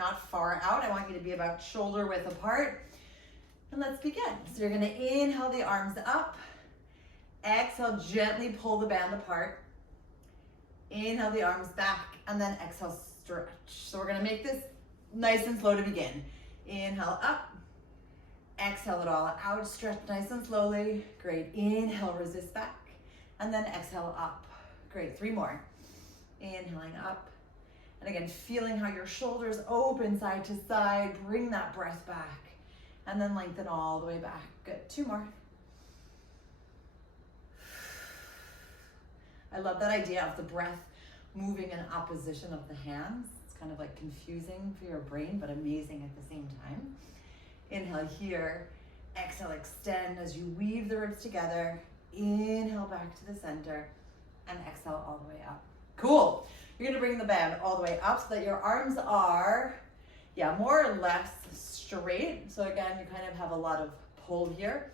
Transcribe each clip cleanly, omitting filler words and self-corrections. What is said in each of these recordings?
not far out. I want you to be about shoulder width apart. And let's begin. So you're gonna inhale the arms up. Exhale, gently pull the band apart. Inhale the arms back, and then exhale, stretch. So we're gonna make this nice and slow to begin. Inhale up. Exhale it all out, stretch nice and slowly. Great, inhale, resist back. And then exhale up. Great, 3 more. Inhaling up. And again, feeling how your shoulders open side to side. Bring that breath back. And then lengthen all the way back. Good, 2 more. I love that idea of the breath moving in opposition of the hands. It's kind of like confusing for your brain, but amazing at the same time. Inhale here, exhale, extend as you weave the ribs together. Inhale back to the center and exhale all the way up. Cool. You're gonna bring the band all the way up so that your arms are, more or less straight. So again, you kind of have a lot of pull here.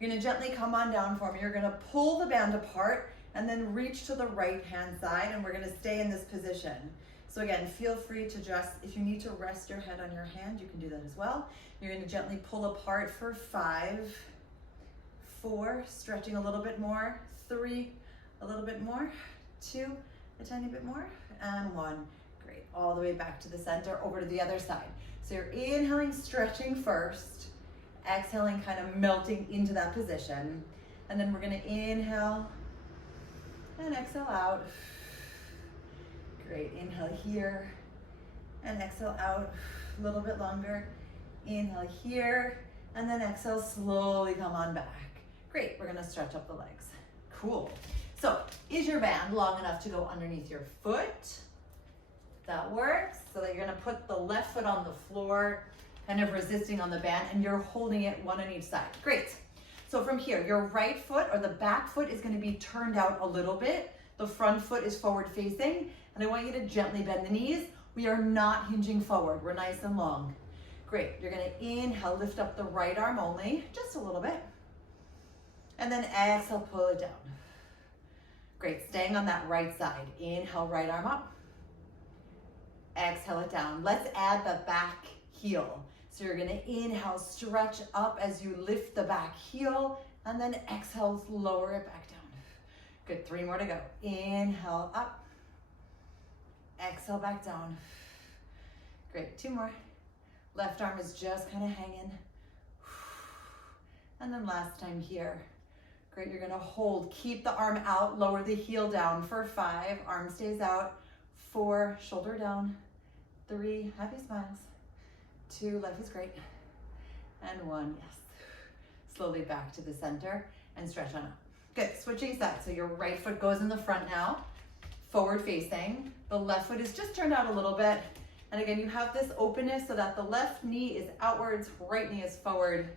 You're gonna gently come on down for me. You're gonna pull the band apart and then reach to the right hand side, and we're gonna stay in this position. So again, feel free to just, if you need to rest your head on your hand, you can do that as well. You're gonna gently pull apart for 5, 4, stretching a little bit more, 3, a little bit more, 2, a tiny bit more, and 1. Great, all the way back to the center, over to the other side. So you're inhaling, stretching first, exhaling, kind of melting into that position. And then we're gonna inhale and exhale out. Great, inhale here and exhale out a little bit longer. Inhale here and then exhale, slowly come on back. Great, we're gonna stretch up the legs. Cool. So is your band long enough to go underneath your foot? That works. So that you're gonna put the left foot on the floor, kind of resisting on the band, and you're holding it one on each side. Great. So from here, your right foot or the back foot is gonna be turned out a little bit. The front foot is forward facing, and I want you to gently bend the knees. We are not hinging forward, we're nice and long. Great, you're gonna inhale, lift up the right arm only, just a little bit. And then exhale, pull it down. Great, staying on that right side. Inhale, right arm up. Exhale it down. Let's add the back heel. So you're gonna inhale, stretch up as you lift the back heel, and then exhale, lower it back down. Good, 3 more to go. Inhale up, exhale back down. Great, 2 more. Left arm is just kind of hanging. And then last time here. Great, you're gonna hold, keep the arm out, lower the heel down for 5, arm stays out, 4, shoulder down, 3, happy smiles, 2, life is great, and 1, yes. Slowly back to the center and stretch on up. Good, switching sides. So your right foot goes in the front now, forward facing. The left foot is just turned out a little bit. And again, you have this openness so that the left knee is outwards, right knee is forward.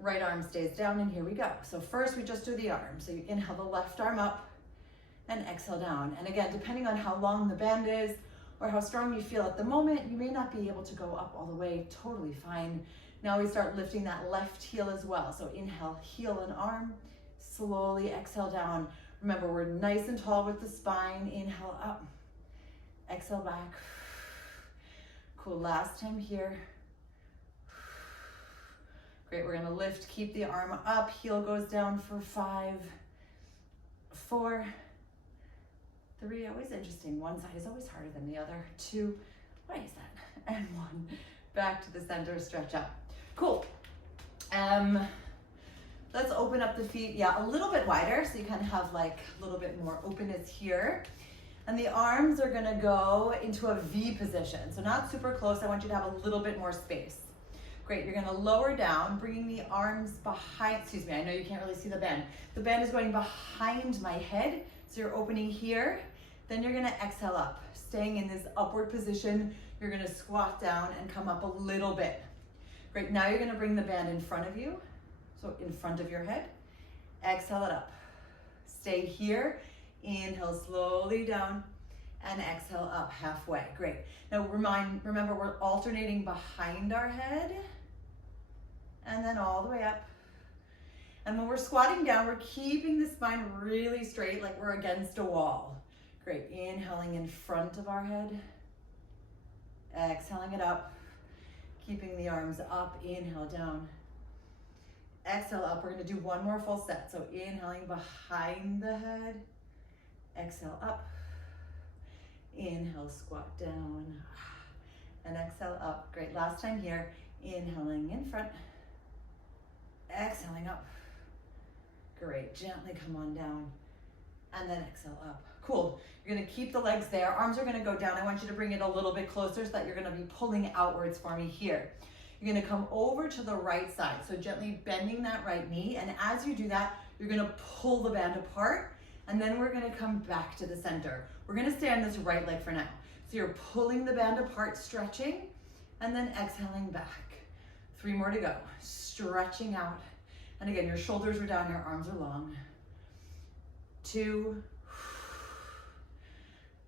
Right arm stays down, and here we go. So first we just do the arm. So you inhale the left arm up and exhale down. And again, depending on how long the band is or how strong you feel at the moment, you may not be able to go up all the way, totally fine. Now we start lifting that left heel as well. So inhale, heel and arm, slowly exhale down. Remember, we're nice and tall with the spine. Inhale up, exhale back. Cool, last time here. Great, we're gonna lift, keep the arm up, heel goes down for 5, 4, 3, always interesting. One side is always harder than the other. 2, why is that? And 1, back to the center, stretch up. Cool. Let's open up the feet, a little bit wider, so you kind of have like a little bit more openness here. And the arms are gonna go into a V position. So not super close, I want you to have a little bit more space. Great, you're gonna lower down, bringing the arms behind, I know you can't really see the band. The band is going behind my head, so you're opening here. Then you're gonna exhale up, staying in this upward position. You're gonna squat down and come up a little bit. Great, now you're gonna bring the band in front of you, so in front of your head. Exhale it up. Stay here, inhale slowly down, and exhale up halfway. Great. Now remember, we're alternating behind our head, and then all the way up. And when we're squatting down, we're keeping the spine really straight, like we're against a wall. Great, inhaling in front of our head. Exhaling it up. Keeping the arms up. Inhale, down. Exhale up. We're going to do one more full set. So inhaling behind the head. Exhale up. Inhale, squat down. And exhale up. Great. Last time here. Inhaling in front. Exhaling up. Great. Gently come on down. And then exhale up. Cool. You're going to keep the legs there. Arms are going to go down. I want you to bring it a little bit closer so that you're going to be pulling outwards for me here. You're going to come over to the right side. So gently bending that right knee. And as you do that, you're going to pull the band apart. And then we're going to come back to the center. We're going to stay on this right leg for now. So you're pulling the band apart, stretching, and then exhaling back. 3 more to go. Stretching out. And again, your shoulders are down, your arms are long. 2,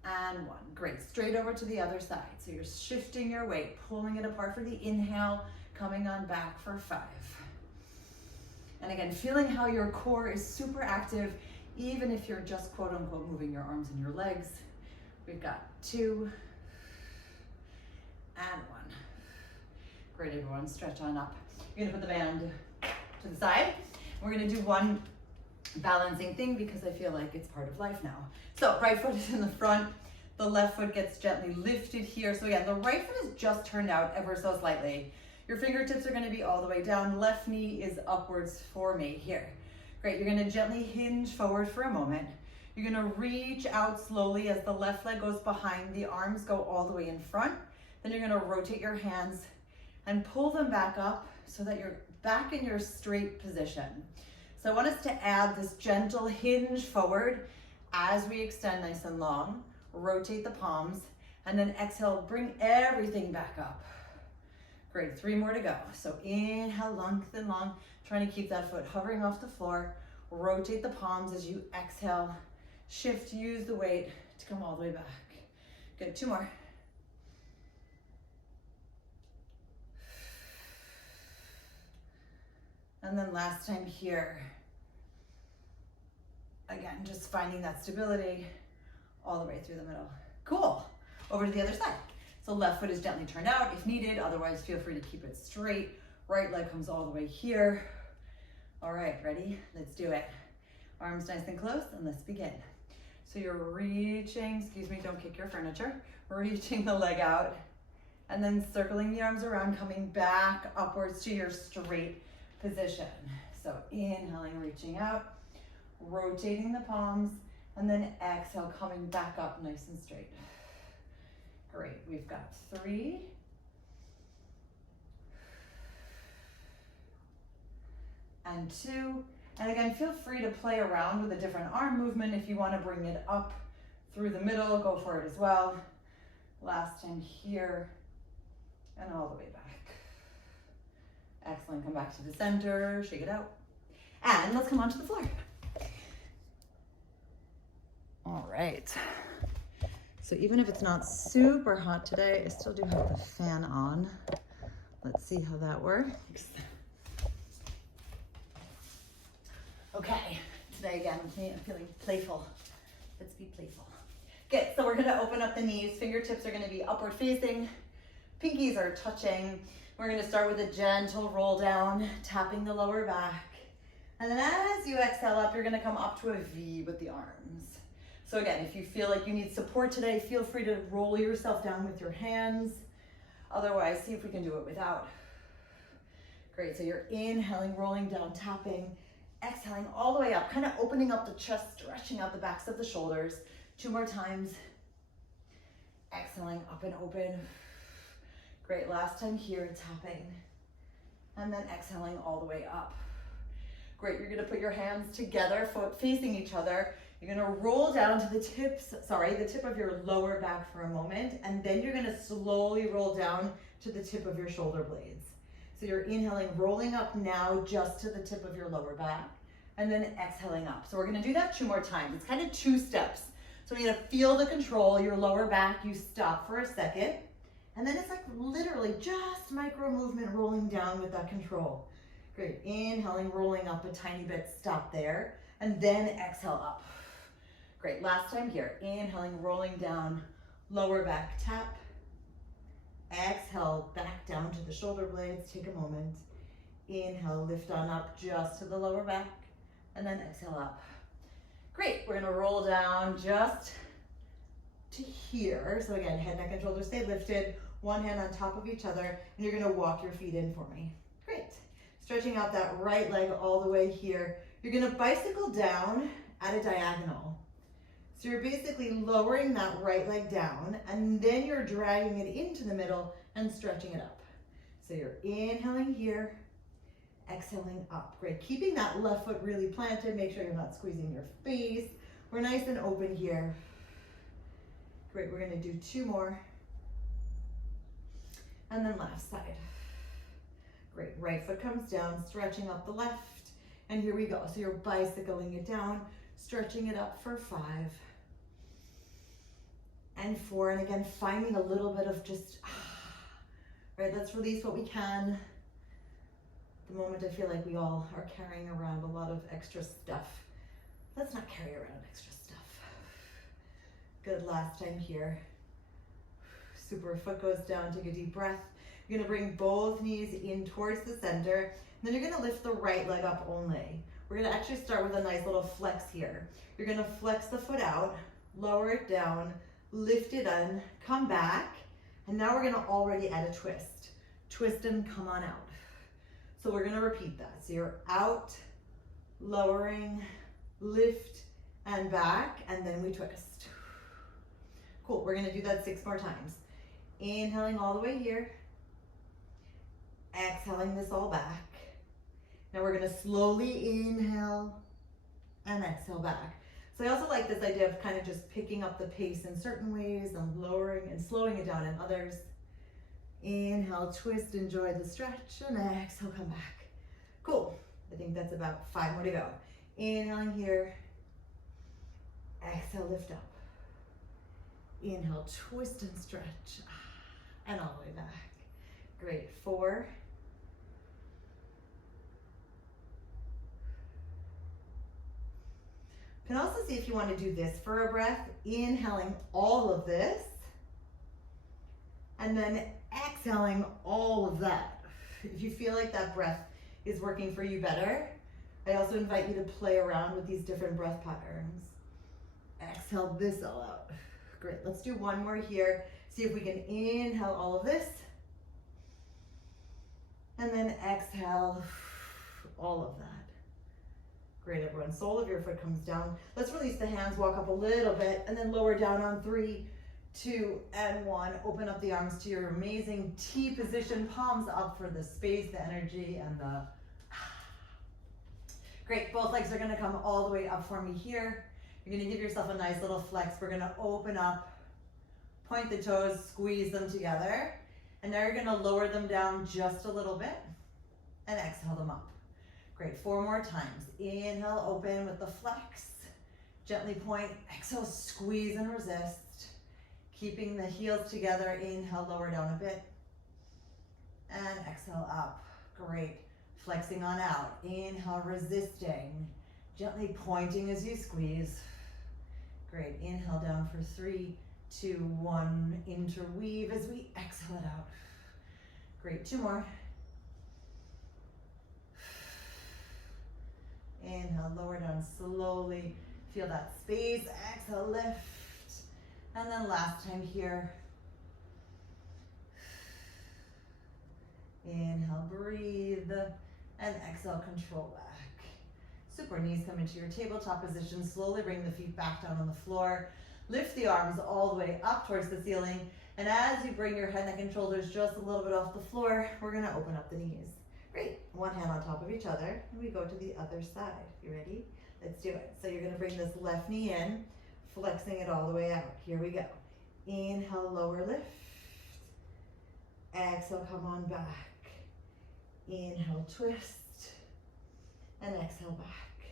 and 1. Great. Straight over to the other side. So you're shifting your weight, pulling it apart for the inhale, coming on back for 5. And again, feeling how your core is super active, even if you're just quote unquote moving your arms and your legs. We've got 2 and 1. Great, everyone. Stretch on up. You're gonna put the band to the side. We're gonna do one balancing thing because I feel like it's part of life now. So right foot is in the front, the left foot gets gently lifted here. So again, the right foot is just turned out ever so slightly. Your fingertips are gonna be all the way down. Left knee is upwards for me here. Great, you're gonna gently hinge forward for a moment. You're gonna reach out slowly as the left leg goes behind, the arms go all the way in front. Then you're gonna rotate your hands and pull them back up so that you're back in your straight position. So I want us to add this gentle hinge forward as we extend nice and long. Rotate the palms, and then exhale, bring everything back up. Great, 3 more to go. So inhale, lengthen long, trying to keep that foot hovering off the floor. Rotate the palms as you exhale. Shift, use the weight to come all the way back. Good, 2 more. And then last time here. Again, just finding that stability all the way through the middle. Cool. Over to the other side. So left foot is gently turned out if needed. Otherwise, feel free to keep it straight. Right leg comes all the way here. All right, ready? Let's do it. Arms nice and close, and let's begin. So you're reaching, excuse me, don't kick your furniture. Reaching the leg out, and then circling the arms around, coming back upwards to your straight position. So inhaling, reaching out, rotating the palms, and then exhale, coming back up nice and straight. Great, we've got 3. And 2. And again, feel free to play around with a different arm movement. If you want to bring it up through the middle, go for it as well. Last time here, and all the way back. Excellent, come back to the center, shake it out. And let's come onto the floor. All right. So even if it's not super hot today, I still do have the fan on. Let's see how that works. Okay, today again, I'm feeling playful. Let's be playful. Good, so we're gonna open up the knees. Fingertips are gonna be upward facing. Pinkies are touching. We're gonna start with a gentle roll down, tapping the lower back. And then as you exhale up, you're gonna come up to a V with the arms. So again, if you feel like you need support today, feel free to roll yourself down with your hands. Otherwise, see if we can do it without. Great, so you're inhaling, rolling down, tapping. Exhaling all the way up, kind of opening up the chest, stretching out the backs of the shoulders. 2 more times. Exhaling, up and open. Great, last time here, tapping. And then exhaling all the way up. Great, you're gonna put your hands together, foot facing each other. You're gonna roll down to the tip of your lower back for a moment, and then you're gonna slowly roll down to the tip of your shoulder blades. So you're inhaling, rolling up now just to the tip of your lower back, and then exhaling up. So we're gonna do that 2 more times. It's kind of 2 steps. So you're gonna feel the control, your lower back, you stop for a second, and then it's like literally just micro movement rolling down with that control. Great, inhaling, rolling up a tiny bit, stop there, and then exhale up. Great, last time here, inhaling, rolling down, lower back tap, exhale, back down to the shoulder blades. Take a moment. Inhale, lift on up just to the lower back, and then exhale up. Great, we're gonna roll down just to here. So again, head, neck, and shoulders stay lifted. One hand on top of each other, and you're gonna walk your feet in for me. Great. Stretching out that right leg all the way here. You're gonna bicycle down at a diagonal. So you're basically lowering that right leg down, and then you're dragging it into the middle and stretching it up. So you're inhaling here, exhaling up. Great, keeping that left foot really planted. Make sure you're not squeezing your face. We're nice and open here. Great, we're gonna do 2 more. And then left side. Great, right foot comes down, stretching up the left. And here we go. So you're bicycling it down, stretching it up for 5. And 4, and again, finding a little bit of just, right, let's release what we can. The moment I feel like we all are carrying around a lot of extra stuff. Let's not carry around extra stuff. Good, last time here. Super, foot goes down, take a deep breath. You're gonna bring both knees in towards the center. And then you're gonna lift the right leg up only. We're gonna actually start with a nice little flex here. You're gonna flex the foot out, lower it down, lift it in, come back. And now we're gonna already add a twist. Twist and come on out. So we're gonna repeat that. So you're out, lowering, lift, and back, and then we twist. Cool, we're gonna do that 6 more times. Inhaling all the way here. Exhaling this all back. Now we're gonna slowly inhale and exhale back. So I also like this idea of kind of just picking up the pace in certain ways and lowering and slowing it down in others. Inhale, twist, enjoy the stretch, and exhale, come back. Cool, I think that's about 5 more to go. Inhaling here, exhale, lift up. Inhale, twist and stretch, and all the way back. Great, 4. You can also see if you want to do this for a breath, inhaling all of this, and then exhaling all of that. If you feel like that breath is working for you better, I also invite you to play around with these different breath patterns. Exhale this all out. Great, let's do 1 more here. See if we can inhale all of this. And then exhale all of that. Great, everyone. Sole of your foot comes down. Let's release the hands, walk up a little bit, and then lower down on 3, 2, and 1. Open up the arms to your amazing T position. Palms up for the space, the energy, and the... Great, both legs are gonna come all the way up for me here. You're gonna give yourself a nice little flex. We're gonna open up, point the toes, squeeze them together. And now you're gonna lower them down just a little bit and exhale them up. Great, 4 more times. Inhale, open with the flex. Gently point, exhale, squeeze and resist. Keeping the heels together, inhale, lower down a bit. And exhale up, great. Flexing on out, inhale, resisting. Gently pointing as you squeeze. Great, inhale down for 3, 2, 1. Interweave as we exhale it out. Great, 2 more. Inhale, lower down slowly. Feel that space, exhale, lift. And then last time here. Inhale, breathe. And exhale, control back. Super, knees come into your tabletop position. Slowly bring the feet back down on the floor. Lift the arms all the way up towards the ceiling. And as you bring your head, neck, and shoulders just a little bit off the floor, we're gonna open up the knees. Great, 1 hand on top of each other, and we go to the other side. You ready? Let's do it. So you're gonna bring this left knee in, flexing it all the way out. Here we go. Inhale, lower lift. Exhale, come on back. Inhale, twist. And exhale back.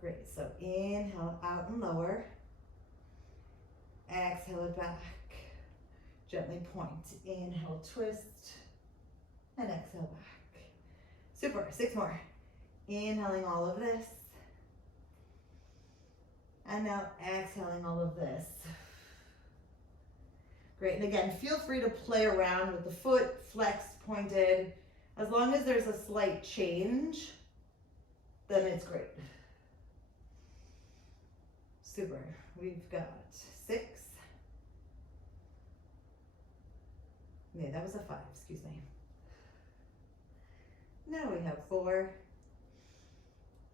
Great, so inhale, out and lower. Exhale it back. Gently point. Inhale, twist. And exhale back. Super, 6 more. Inhaling all of this. And now exhaling all of this. Great, and again, feel free to play around with the foot, flexed, pointed. As long as there's a slight change, then it's great. Super. We've got 6. Yeah, that was a 5, excuse me. Now we have 4.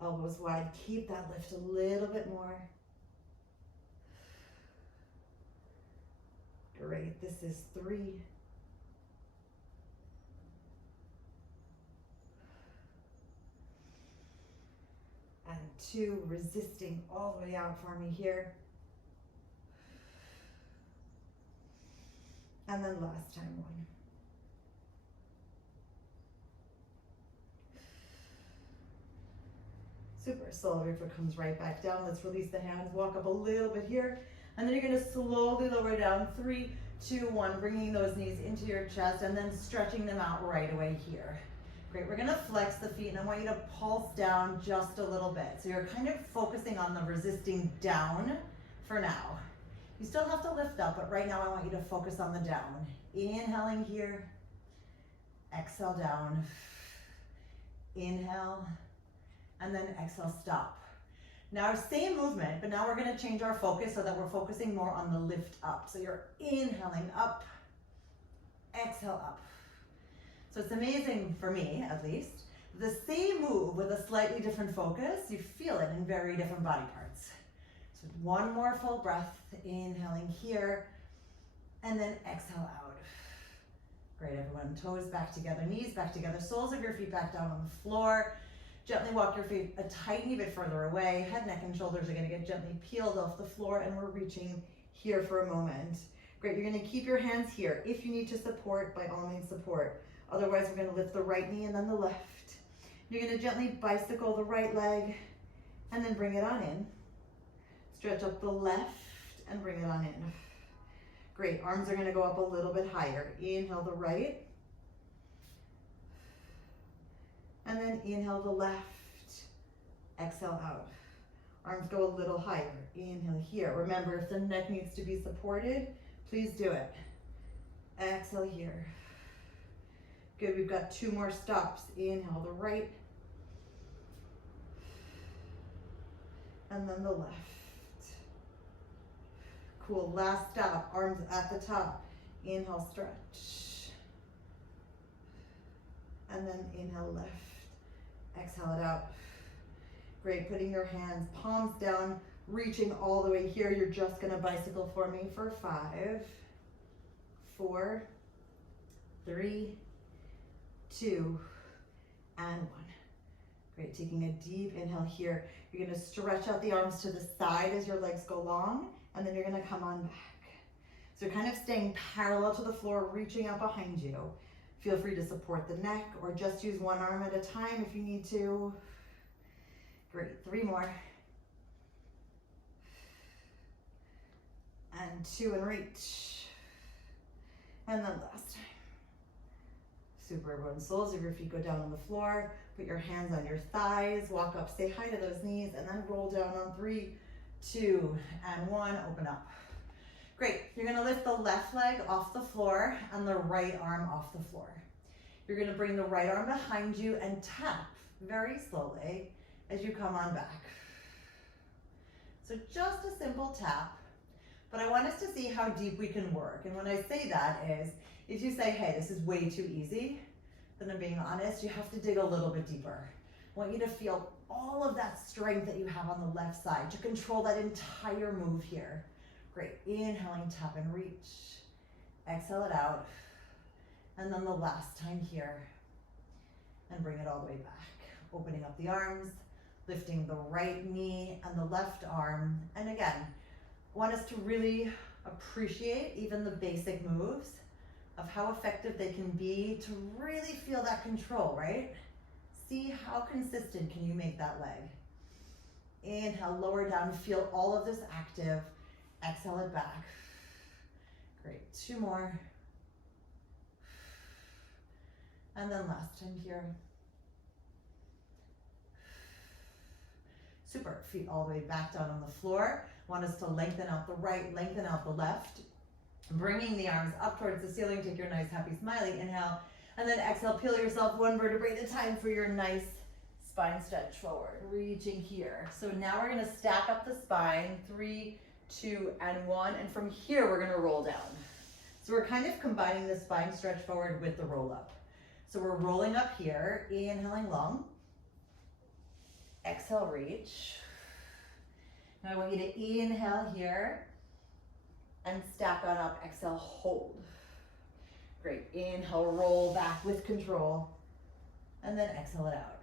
Elbows wide, keep that lift a little bit more. Great, this is 3. And 2, resisting all the way out for me here. And then last time 1. Super, slowly foot comes right back down. Let's release the hands, walk up a little bit here. And then you're gonna slowly lower down. 3, 2, 1, bringing those knees into your chest and then stretching them out right away here. Great, we're gonna flex the feet and I want you to pulse down just a little bit. So you're kind of focusing on the resisting down for now. You still have to lift up, but right now I want you to focus on the down. Inhaling here, exhale down, inhale, and then exhale, stop. Now same movement, but now we're gonna change our focus so that we're focusing more on the lift up. So you're inhaling up, exhale up. So it's amazing for me, at least, the same move with a slightly different focus, you feel it in very different body parts. So 1 more full breath, inhaling here, and then exhale out. Great, everyone, toes back together, knees back together, soles of your feet back down on the floor. Gently walk your feet a tiny bit further away. Head, neck, and shoulders are gonna get gently peeled off the floor and we're reaching here for a moment. Great, you're gonna keep your hands here. If you need to support, by all means support. Otherwise, we're gonna lift the right knee and then the left. You're gonna gently bicycle the right leg and then bring it on in. Stretch up the left and bring it on in. Great, arms are gonna go up a little bit higher. Inhale the right. And then inhale the left, exhale out. Arms go a little higher. Inhale here. Remember, if the neck needs to be supported, please do it. Exhale here. Good, we've got 2 more stops. Inhale the right. And then the left. Cool, last stop, arms at the top. Inhale, stretch. And then inhale, left. Exhale it out. Great, putting your hands, palms down, reaching all the way here. You're just gonna bicycle for me for 5, 4, 3, 2, and 1. Great, taking a deep inhale here. You're gonna stretch out the arms to the side as your legs go long, and then you're gonna come on back. So you're kind of staying parallel to the floor, reaching out behind you. Feel free to support the neck or just use one arm at a time if you need to. Great, 3 more. And 2 and reach. And then last time. Super, everyone. Soles of your feet go down on the floor. Put your hands on your thighs. Walk up, say hi to those knees, and then roll down on 3, 2, and 1. Open up. Great, you're gonna lift the left leg off the floor and the right arm off the floor. You're gonna bring the right arm behind you and tap very slowly as you come on back. So just a simple tap, but I want us to see how deep we can work. And when I say that is, if you say, hey, this is way too easy, then I'm being honest, you have to dig a little bit deeper. I want you to feel all of that strength that you have on the left side to control that entire move here. Great, inhaling, tap and reach. Exhale it out. And then the last time here. And bring it all the way back. Opening up the arms, lifting the right knee and the left arm. And again, I want us to really appreciate even the basic moves of how effective they can be to really feel that control, right? See how consistent can you make that leg. Inhale, lower down, feel all of this active. Exhale it back. Great, 2 more. And then last time here. Super, feet all the way back down on the floor. Want us to lengthen out the right, lengthen out the left. Bringing the arms up towards the ceiling, take your nice happy smiley inhale, and then exhale, peel yourself one vertebrae at a time for your nice spine stretch forward, reaching here. So now we're gonna stack up the spine, 3, 2, and 1, and from here we're gonna roll down. So we're kind of combining the spine stretch forward with the roll up. So we're rolling up here, inhaling long, exhale, reach. Now I want you to inhale here and stack on up, exhale, hold. Great, inhale, roll back with control, and then exhale it out.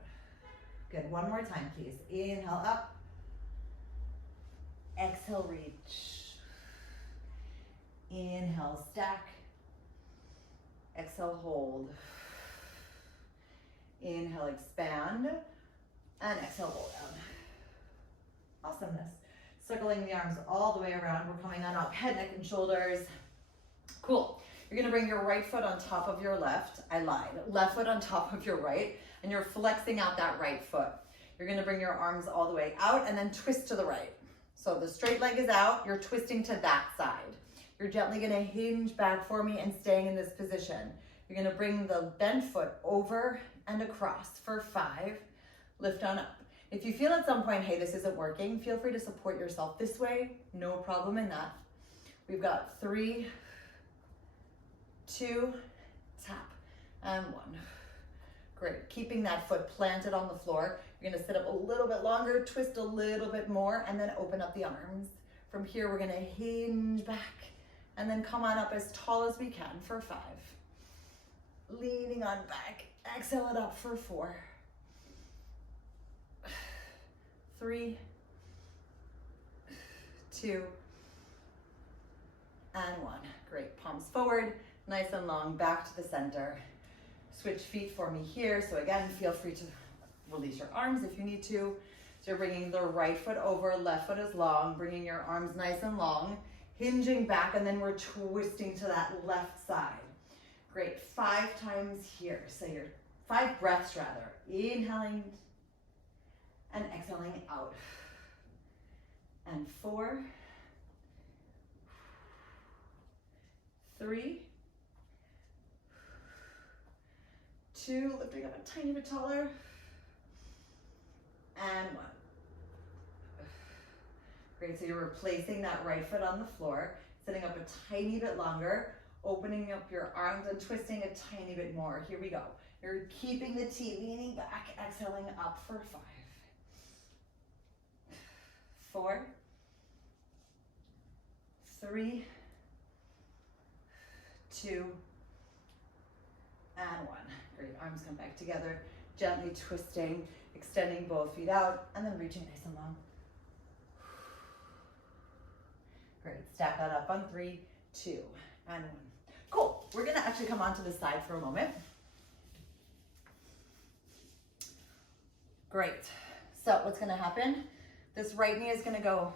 Good, one more time, please. Inhale up, exhale, reach. Inhale, stack, exhale, hold. Inhale, expand, and exhale, roll down. Awesomeness. Circling the arms all the way around. We're coming on up, head, neck, and shoulders. Cool. You're gonna bring your right foot on top of your left. I lied. Left foot on top of your right, and you're flexing out that right foot. You're gonna bring your arms all the way out and then twist to the right. So the straight leg is out, you're twisting to that side. You're gently gonna hinge back for me and staying in this position. You're gonna bring the bent foot over and across for 5. Lift on up. If you feel at some point, hey, this isn't working, feel free to support yourself this way. No problem in that. We've got 3, 2, tap, and 1. Great, keeping that foot planted on the floor. You're gonna sit up a little bit longer, twist a little bit more, and then open up the arms. From here, we're gonna hinge back, and then come on up as tall as we can for 5. Leaning on back, exhale it up for 4. 3, 2, and 1. Great, palms forward, nice and long, back to the center. Switch feet for me here. So again, feel free to release your arms if you need to. So you're bringing the right foot over, left foot is long, bringing your arms nice and long, hinging back, and then we're twisting to that left side. Great, 5 times here. So you're 5 breaths rather. Inhaling and exhaling out. And 4, 3, 2, lifting up a tiny bit taller, and 1. Great, so you're replacing that right foot on the floor, sitting up a tiny bit longer, opening up your arms and twisting a tiny bit more. Here we go. You're keeping the T, leaning back, exhaling up for 5. 4, 3, 2, and 1. Great, arms come back together, gently twisting, extending both feet out, and then reaching nice and long. Great, stack that up on 3, 2, and 1. Cool, we're gonna actually come onto the side for a moment. Great, so what's gonna happen? This right knee is gonna go,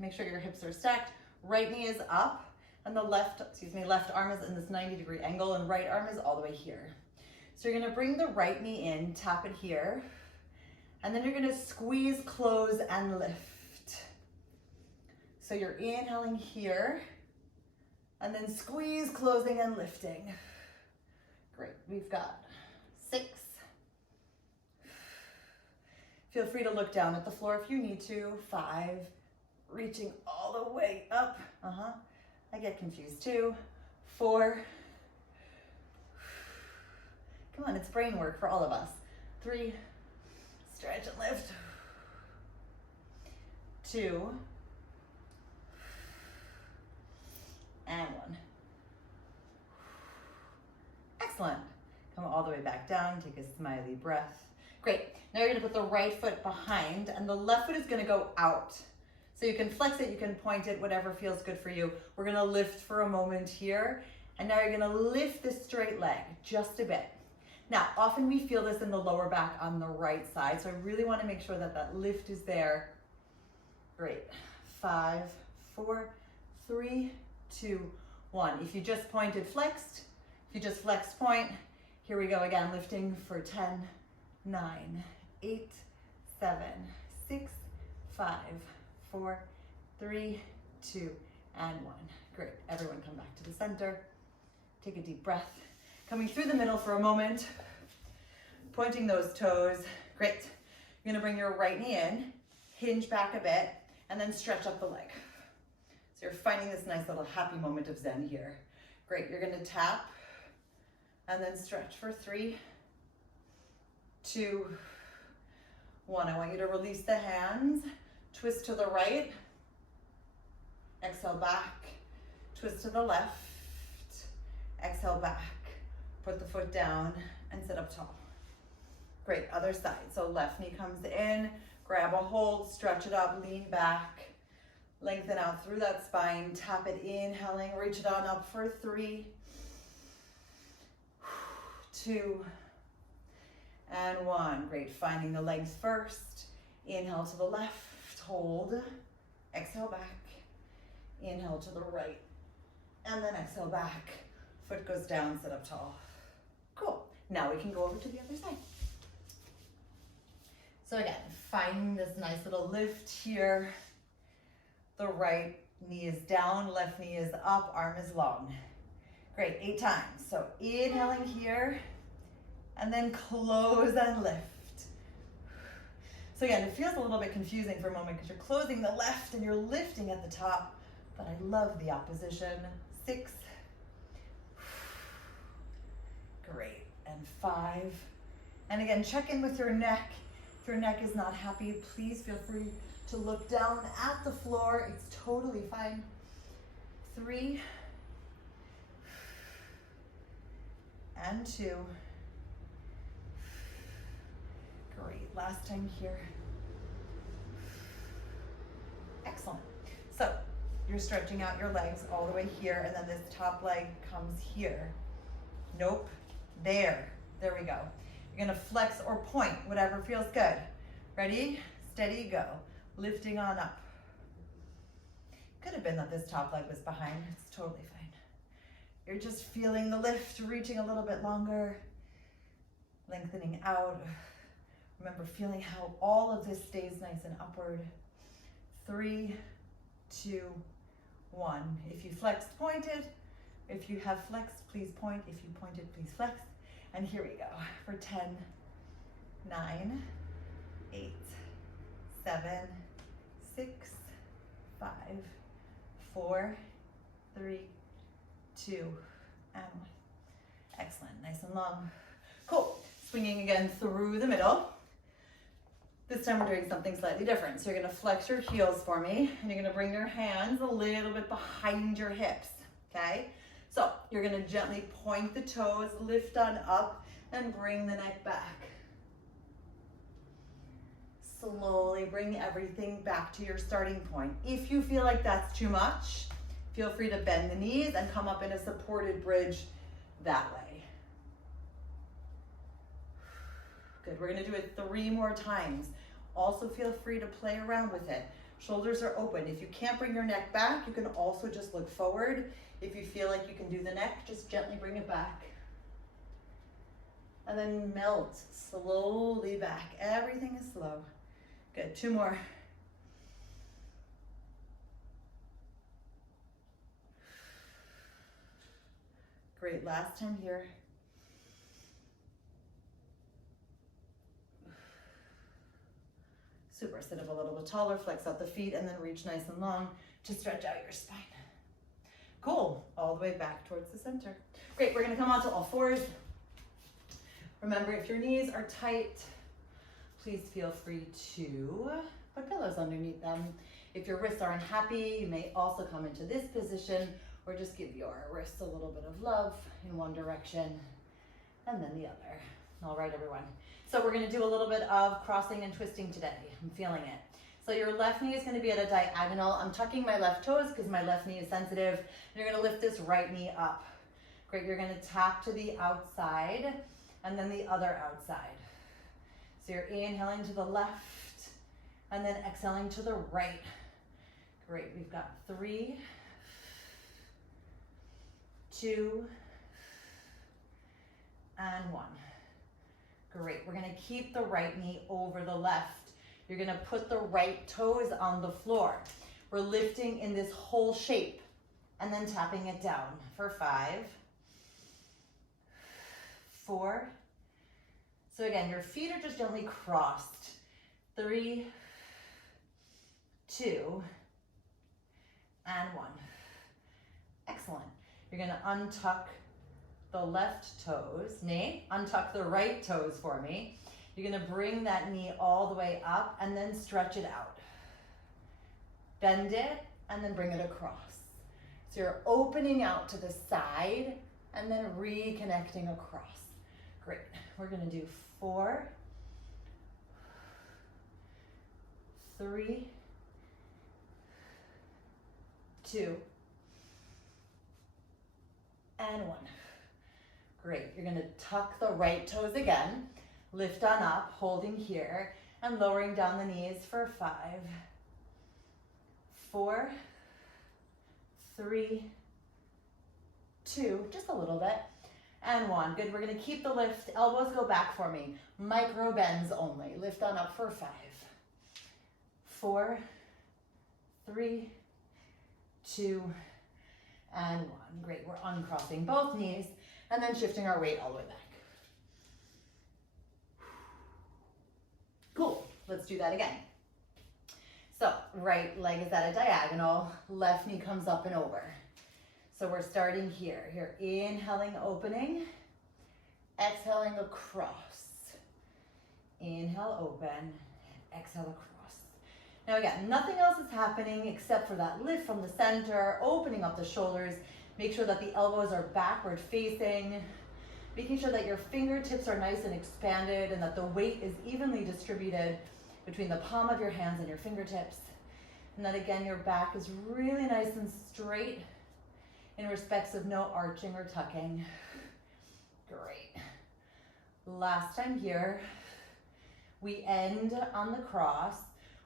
make sure your hips are stacked. Right knee is up, and the left arm is in this 90-degree angle, and right arm is all the way here. So you're gonna bring the right knee in, tap it here, and then you're gonna squeeze, close, and lift. So you're inhaling here, and then squeeze, closing, and lifting. Great, we've got 6. Feel free to look down at the floor if you need to. 5, reaching all the way up. I get confused too. 4. Come on, it's brain work for all of us. 3, stretch and lift. 2, and 1. Excellent. Come all the way back down, take a smiley breath. Great, now you're gonna put the right foot behind and the left foot is gonna go out. So you can flex it, you can point it, whatever feels good for you. We're gonna lift for a moment here, and now you're gonna lift the straight leg just a bit. Now, often we feel this in the lower back on the right side, so I really wanna make sure that that lift is there. Great, 5, 4, 3, 2, 1. If you just pointed, flexed. If you just flexed, point. Here we go again, lifting for 10, 9, 8, 7, 6, 5, 4, 3, 2, and 1. Great, everyone come back to the center. Take a deep breath. Coming through the middle for a moment. Pointing those toes. Great. You're gonna bring your right knee in, hinge back a bit, and then stretch up the leg. So you're finding this nice little happy moment of Zen here. Great, you're gonna tap and then stretch for 3, 2, 1. I want you to release the hands, twist to the right, exhale back, twist to the left, exhale back, put the foot down and sit up tall. Great, other side. So left knee comes in, grab a hold, stretch it up, lean back, lengthen out through that spine, tap it, inhaling, reach it on up for 3, 2, and 1. Great, finding the legs first. Inhale to the left, hold, exhale back, inhale to the right, and then exhale back. Foot goes down, sit up tall. Cool, now we can go over to the other side. So again, finding this nice little lift here. The right knee is down, left knee is up, arm is long. Great, 8 times. So inhaling here, and then close and lift. So again, it feels a little bit confusing for a moment because you're closing the left and you're lifting at the top, but I love the opposition. 6. Great, and 5. And again, check in with your neck. If your neck is not happy, please feel free to look down at the floor. It's totally fine. 3, and 2. Great, last time here. Excellent. So you're stretching out your legs all the way here, and then this top leg comes here. Nope, there we go. You're gonna flex or point, whatever feels good. Ready, steady, go. Lifting on up. Could have been that this top leg was behind, it's totally fine. You're just feeling the lift, reaching a little bit longer, lengthening out. Remember, feeling how all of this stays nice and upward. 3, 2, 1. If you flexed, pointed. If you have flexed, please point. If you pointed, please flex. And here we go for 10, 9, 8, 7, 6, 5, 4, 3, 2, and 1. Excellent, nice and long. Cool, swinging again through the middle. This time we're doing something slightly different. So you're gonna flex your heels for me, and you're gonna bring your hands a little bit behind your hips, okay? So you're gonna gently point the toes, lift on up, and bring the neck back. Slowly bring everything back to your starting point. If you feel like that's too much, feel free to bend the knees and come up in a supported bridge that way. Good, we're gonna do it 3 more times. Also feel free to play around with it. Shoulders are open. If you can't bring your neck back, you can also just look forward. If you feel like you can do the neck, just gently bring it back. And then melt slowly back. Everything is slow. Good, 2 more. Great, last time here. Super, sit up a little bit taller, flex out the feet, and then reach nice and long to stretch out your spine. Cool, all the way back towards the center. Great, we're gonna come onto all 4s. Remember, if your knees are tight, please feel free to put pillows underneath them. If your wrists are unhappy, you may also come into this position, or just give your wrists a little bit of love in one direction and then the other. All right, everyone. So we're gonna do a little bit of crossing and twisting today. I'm feeling it. So your left knee is gonna be at a diagonal. I'm tucking my left toes because my left knee is sensitive. And you're gonna lift this right knee up. Great, you're gonna tap to the outside and then the other outside. So you're inhaling to the left and then exhaling to the right. Great, we've got 3, 2, and 1. Great, we're gonna keep the right knee over the left. You're gonna put the right toes on the floor. We're lifting in this whole shape. and then tapping it down for 5, 4. So again, your feet are just gently crossed. 3, 2, and 1. Excellent. You're going to untuck the left toes. Nay, untuck the right toes for me. You're going to bring that knee all the way up and then stretch it out. Bend it and then bring it across. So you're opening out to the side and then reconnecting across. Great. We're going to do 4, 3, 2, and 1. Great. You're going to tuck the right toes again. Lift on up, holding here, and lowering down the knees for 5, 4, 3, 2, just a little bit, and 1. Good. We're going to keep the lift. Elbows go back for me. Micro bends only. Lift on up for 5, 4, 3, 2, and 1. Great. We're uncrossing both knees and then shifting our weight all the way back. Cool. Let's do that again. So right leg is at a diagonal, left knee comes up and over. So we're starting here. Here, inhaling, opening, exhaling across. Inhale, open, exhale across. Now again, nothing else is happening except for that lift from the center, opening up the shoulders. Make sure that the elbows are backward facing, making sure that your fingertips are nice and expanded and that the weight is evenly distributed between the palm of your hands and your fingertips. And that again, your back is really nice and straight in respects of no arching or tucking. Great. Last time here, we end on the cross.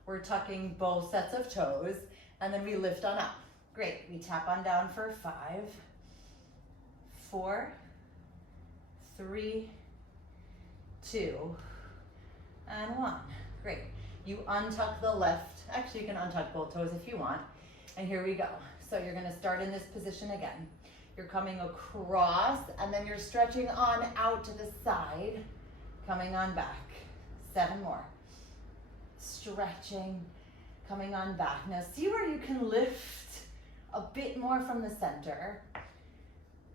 We're tucking both sets of toes and then we lift on up. Great. We tap on down for 5, 4, 3, 2, and 1. Great. You untuck the left. Actually, you can untuck both toes if you want. And here we go. So you're going to start in this position again. You're coming across and then you're stretching on out to the side, coming on back. 7 more. Stretching, coming on back. Now see where you can lift a bit more from the center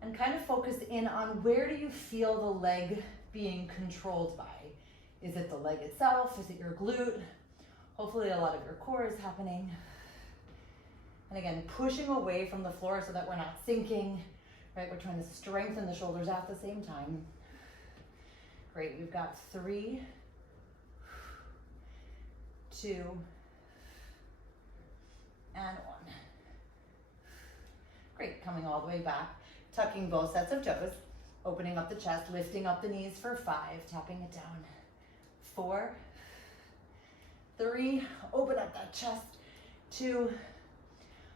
and kind of focus in on where do you feel the leg being controlled by. Is it the leg itself? Is it your glute? Hopefully a lot of your core is happening. And again, pushing away from the floor so that we're not sinking, right? We're trying to strengthen the shoulders at the same time. Great, we've got 3, 2, and 1. Great, coming all the way back, tucking both sets of toes, opening up the chest, lifting up the knees for 5, tapping it down. 4, 3, open up that chest. 2,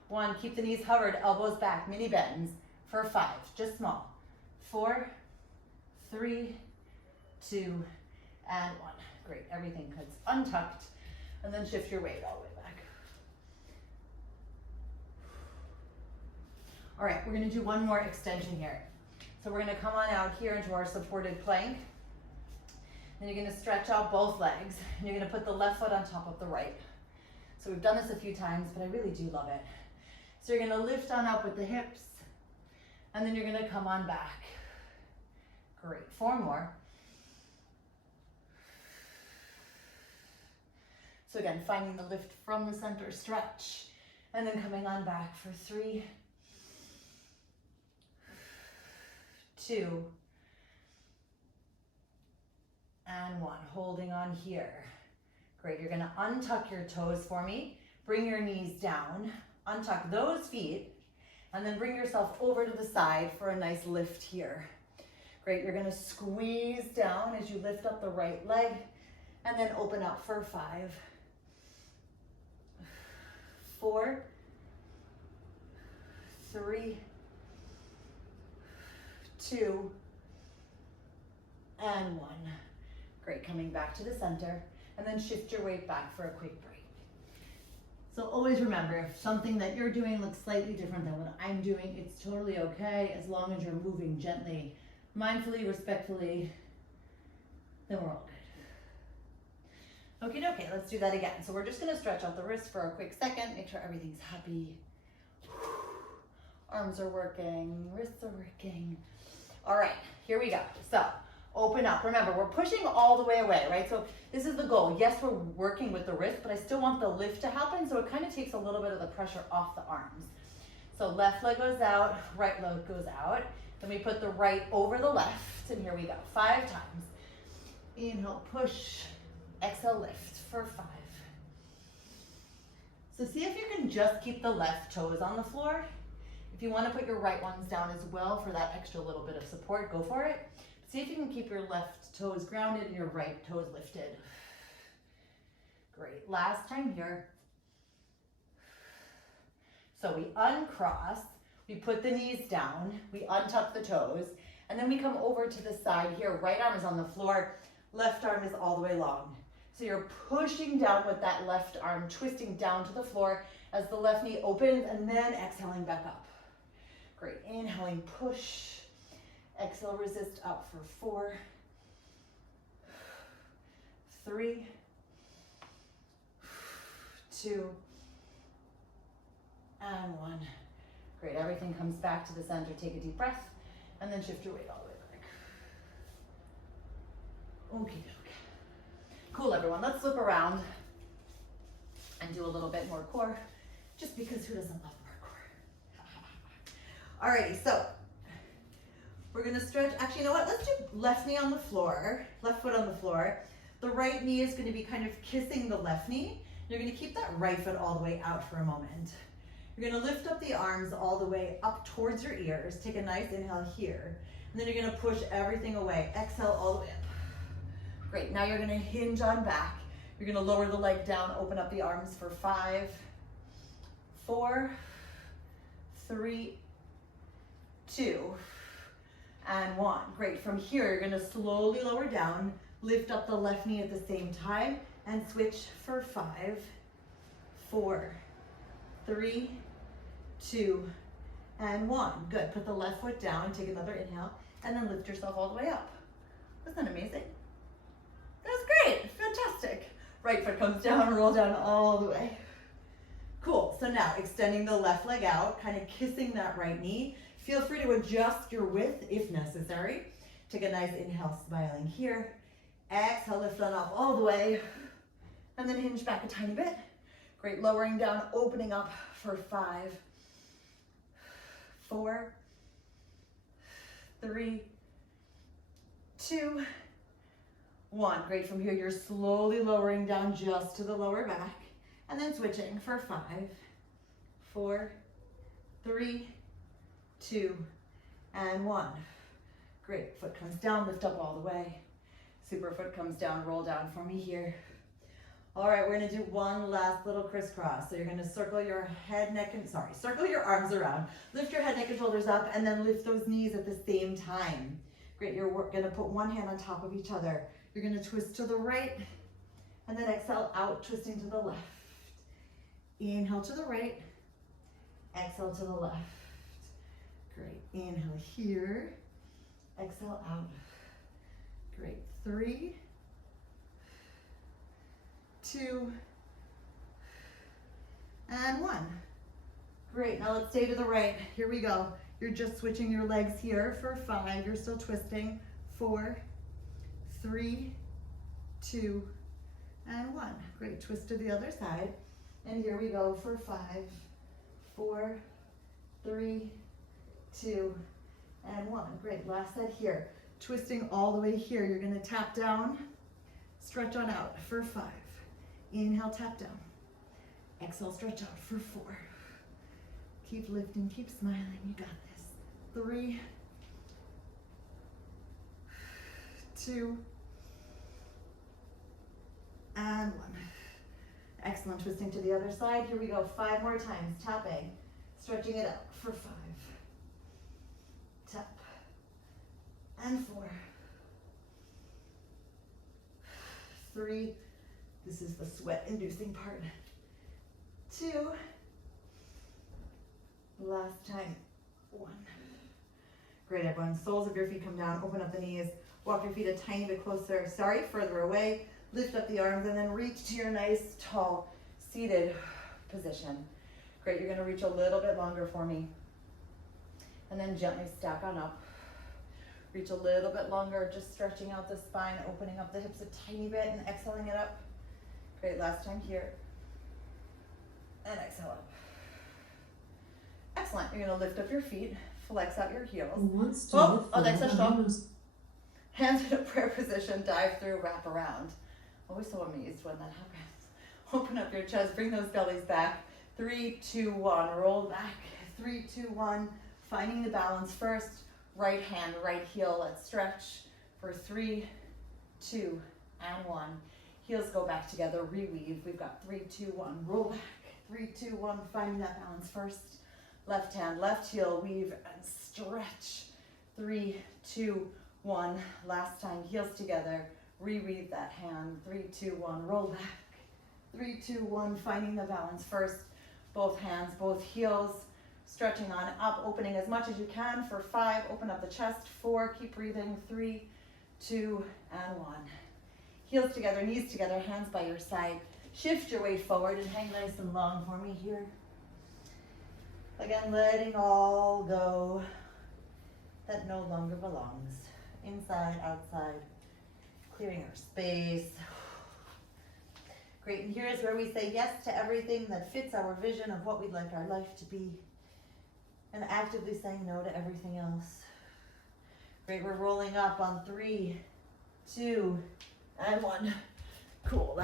1, keep the knees hovered, elbows back, mini bends for 5, just small. 4, 3, 2, and 1. Great, everything gets untucked, and then shift your weight all the way back. All right, we're gonna do one more extension here. So we're gonna come on out here into our supported plank. Then you're gonna stretch out both legs, and you're gonna put the left foot on top of the right. So we've done this a few times, but I really do love it. So you're gonna lift on up with the hips, and then you're gonna come on back. Great, 4 more. So again, finding the lift from the center, stretch, and then coming on back for 3, 2, and 1. Holding on here. Great, you're gonna untuck your toes for me. Bring your knees down, untuck those feet, and then bring yourself over to the side for a nice lift here. Great, you're gonna squeeze down as you lift up the right leg, and then open up for 5, 4, 3, 2, and 1. Great, coming back to the center, and then shift your weight back for a quick break. So always remember, if something that you're doing looks slightly different than what I'm doing, it's totally okay as long as you're moving gently, mindfully, respectfully, then we're all good. Okie dokie, let's do that again. So we're just gonna stretch out the wrists for a quick second, make sure everything's happy. Arms are working, wrists are working. All right, here we go. So open up. Remember, we're pushing all the way away, right? So this is the goal. Yes, we're working with the wrist, but I still want the lift to happen, so it kind of takes a little bit of the pressure off the arms. So left leg goes out, right leg goes out. Then we put the right over the left, and here we go. 5 times. Inhale, push. Exhale, lift for 5. So see if you can just keep the left toes on the floor. If you want to put your right ones down as well for that extra little bit of support, go for it. See if you can keep your left toes grounded and your right toes lifted. Great. Last time here. So we uncross, we put the knees down, we untuck the toes, and then we come over to the side here. Right arm is on the floor, left arm is all the way long. So you're pushing down with that left arm, twisting down to the floor as the left knee opens, and then exhaling back up. Great. Inhaling, push. Exhale, resist up for 4, 3, 2, and 1. Great, everything comes back to the center. Take a deep breath, and then shift your weight all the way back. Okay, okay. Cool, everyone. Let's flip around and do a little bit more core, just because who doesn't love more core? Alrighty, so we're gonna stretch. Actually, you know what? Let's do left knee on the floor, left foot on the floor. The right knee is gonna be kind of kissing the left knee. You're gonna keep that right foot all the way out for a moment. You're gonna lift up the arms all the way up towards your ears. Take a nice inhale here. And then you're gonna push everything away. Exhale all the way up. Great, now you're gonna hinge on back. You're gonna lower the leg down, open up the arms for 5, 4, 3, 2, and 1. Great, from here, you're gonna slowly lower down, lift up the left knee at the same time, and switch for 5, 4, 3, 2, and 1. Good, put the left foot down, take another inhale, and then lift yourself all the way up. Wasn't that amazing? That was great, fantastic. Right foot comes down, roll down all the way. Cool, so now extending the left leg out, kind of kissing that right knee. Feel free to adjust your width if necessary. Take a nice inhale, smiling here. Exhale, lift on up all the way. And then hinge back a tiny bit. Great, lowering down, opening up for 5, 4, 3, 2, 1. Great, from here you're slowly lowering down just to the lower back. And then switching for 5, 4, 3, 2, and 1. Great, foot comes down, lift up all the way. Super foot comes down, roll down for me here. All right, we're gonna do one last little crisscross. So you're gonna circle your head, neck, and circle your arms around. Lift your head, neck, and shoulders up, and then lift those knees at the same time. Great, you're gonna put one hand on top of each other. You're gonna twist to the right, and then exhale out, twisting to the left. Inhale to the right, exhale to the left. Great, inhale here, exhale out. Great, 3, 2, and 1. Great, now let's stay to the right. Here we go. You're just switching your legs here for 5. You're still twisting. 4, 3, 2, and 1. Great, twist to the other side. And here we go for 5, 4, 3, 2, and 1. Great, last set here. Twisting all the way here. You're gonna tap down, stretch on out for 5. Inhale, tap down. Exhale, stretch out for 4. Keep lifting, keep smiling, you got this. 3, 2, and 1. Excellent, twisting to the other side. Here we go, 5 more times, tapping, stretching it out for 5. Tap, and 4. 3, this is the sweat-inducing part. 2. Last time. 1. Great, everyone. Soles of your feet come down. Open up the knees. Walk your feet a tiny bit closer. Further away. Lift up the arms and then reach to your nice, tall, seated position. Great, you're gonna reach a little bit longer for me. And then gently stack on up. Reach a little bit longer, just stretching out the spine, opening up the hips a tiny bit and exhaling it up. Great, last time here. And exhale up. Excellent, you're gonna lift up your feet, flex out your heels. Hands in a prayer position, dive through, wrap around. Always so amazed when that happens. Open up your chest, bring those bellies back. 3, 2, 1, roll back. 3, 2, 1, finding the balance first. Right hand, right heel, let's stretch for 3, 2, and 1. Heels go back together, reweave. We've got 3, 2, 1, roll back. 3, 2, 1, finding that balance first. Left hand, left heel, weave and stretch. 3, 2, 1, last time, heels together, reweave that hand. 3, 2, 1, roll back. 3, 2, 1, finding the balance first. Both hands, both heels, stretching on up, opening as much as you can for 5, open up the chest. 4, keep breathing. 3, 2, and 1. Heels together, knees together, hands by your side. Shift your weight forward and hang nice and long for me here. Again, letting all go that no longer belongs. Inside, outside, clearing our space. Great, and here's where we say yes to everything that fits our vision of what we'd like our life to be, and actively saying no to everything else. Great, we're rolling up on 3, 2, and 1. Cool.